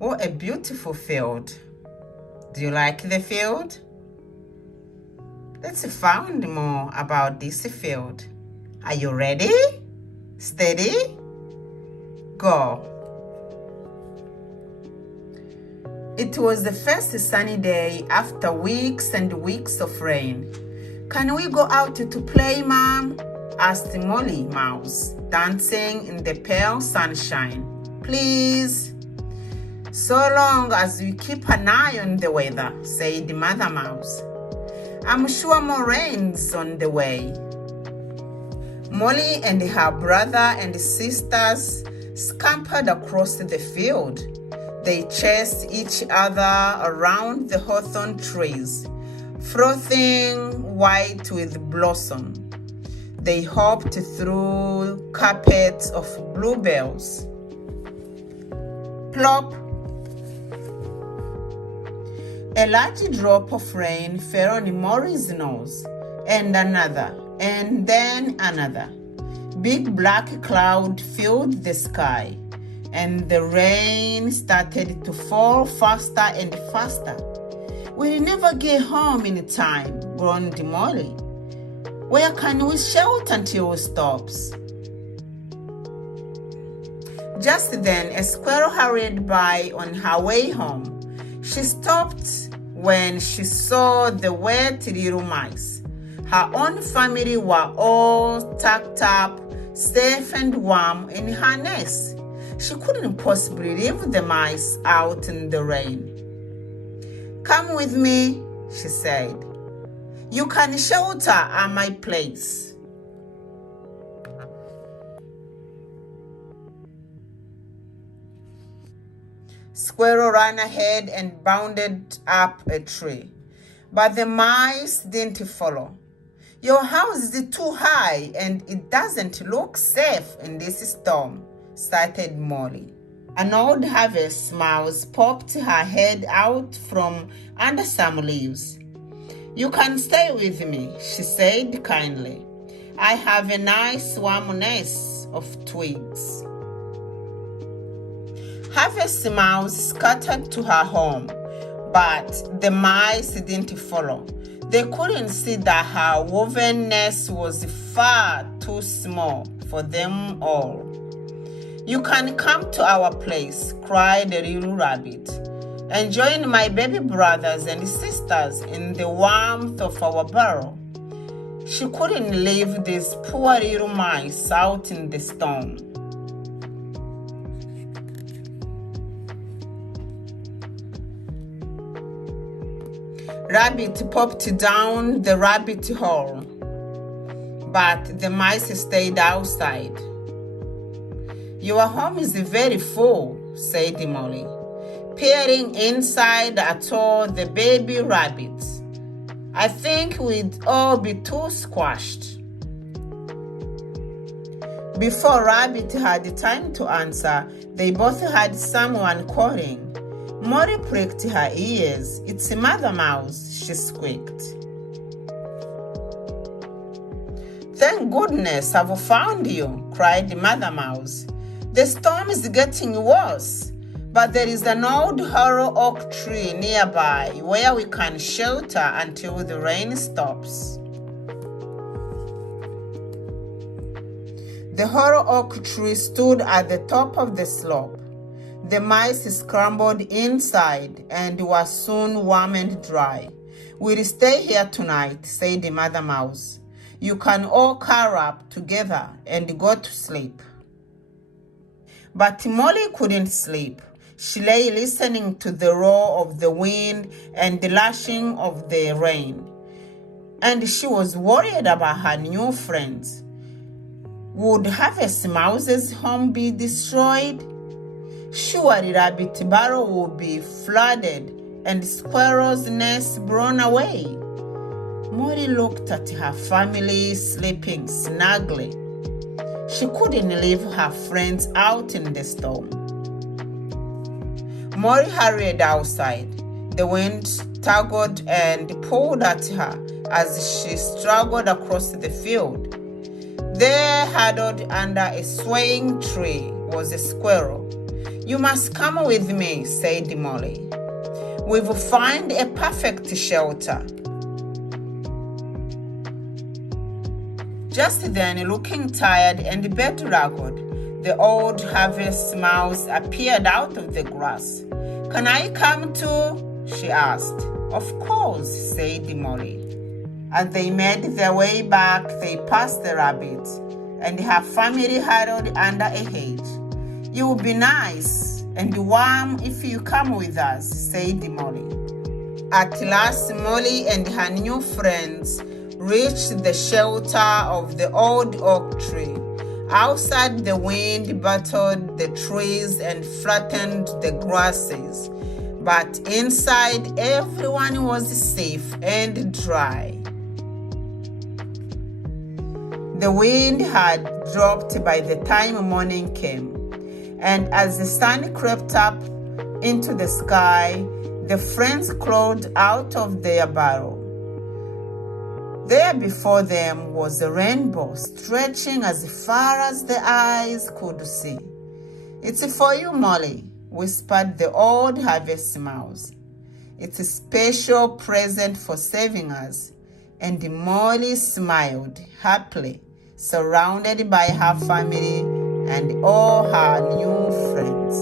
What a beautiful field. Do you like the field? Let's find more about this field. Are you ready? Steady? Go. It was the first sunny day after weeks and weeks of rain. Can we go out to play, Mom? Asked Molly Mouse, dancing in the pale sunshine. Please. So long as we keep an eye on the weather, said Mother Mouse. I'm sure more rain's on the way. Molly and her brother and sisters scampered across the field. They chased each other around the hawthorn trees, frothing white with blossom. They hopped through carpets of bluebells. Plop! A large drop of rain fell on Molly's nose, and another, and then another. Big black cloud filled the sky, and the rain started to fall faster and faster. We'll never get home in time, groaned Molly. Where can we shout until it stops? Just then, a squirrel hurried by on her way home. She stopped when she saw the wet little mice. Her own family were all tucked up, safe and warm in her nest. She couldn't possibly leave the mice out in the rain. Come with me, she said. You can shelter at my place. Squirrel ran ahead and bounded up a tree, but the mice didn't follow. Your house is too high and it doesn't look safe in this storm, sighed Molly. An old harvest mouse popped her head out from under some leaves. You can stay with me, she said kindly. I have a nice warm nest of twigs. Harvest Mouse scattered to her home, but the mice didn't follow. They couldn't see that her woven nest was far too small for them all. You can come to our place, cried the little rabbit, and join my baby brothers and sisters in the warmth of our burrow. She couldn't leave these poor little mice out in the storm. Rabbit popped down the rabbit hole, but the mice stayed outside. Your home is very full, said Molly, peering inside at all the baby rabbits. I think we'd all be too squashed. Before Rabbit had time to answer, they both heard someone calling. Molly pricked her ears. It's Mother Mouse, she squeaked. Thank goodness I've found you, cried Mother Mouse. The storm is getting worse, but there is an old hollow oak tree nearby where we can shelter until the rain stops. The hollow oak tree stood at the top of the slope. The mice scrambled inside and were soon warm and dry. We'll stay here tonight, said Mother Mouse. You can all curl up together and go to sleep. But Molly couldn't sleep. She lay listening to the roar of the wind and the lashing of the rain. And she was worried about her new friends. Would Harvest Mouse's home be destroyed? Surely Rabbit Burrow would be flooded and Squirrel's nest blown away. Molly looked at her family sleeping snugly. She couldn't leave her friends out in the storm. Molly hurried outside. The wind tuggled and pulled at her as she struggled across the field. There, huddled under a swaying tree, was a squirrel. "You must come with me," said Molly. "We will find a perfect shelter." Just then, looking tired and bedraggled, the old harvest mouse appeared out of the grass. "Can I come too?" she asked. "Of course," said Molly. As they made their way back, they passed the rabbit and her family huddled under a hedge. "You will be nice and warm if you come with us," said Molly. At last, Molly and her new friends reached the shelter of the old oak tree. Outside, the wind battered the trees and flattened the grasses, but inside, everyone was safe and dry. The wind had dropped by the time morning came, and as the sun crept up into the sky, the friends crawled out of their burrow. There before them was a rainbow stretching as far as the eyes could see. "It's for you, Molly," whispered the old harvest mouse. "It's a special present for saving us." And Molly smiled happily, surrounded by her family and all her new friends.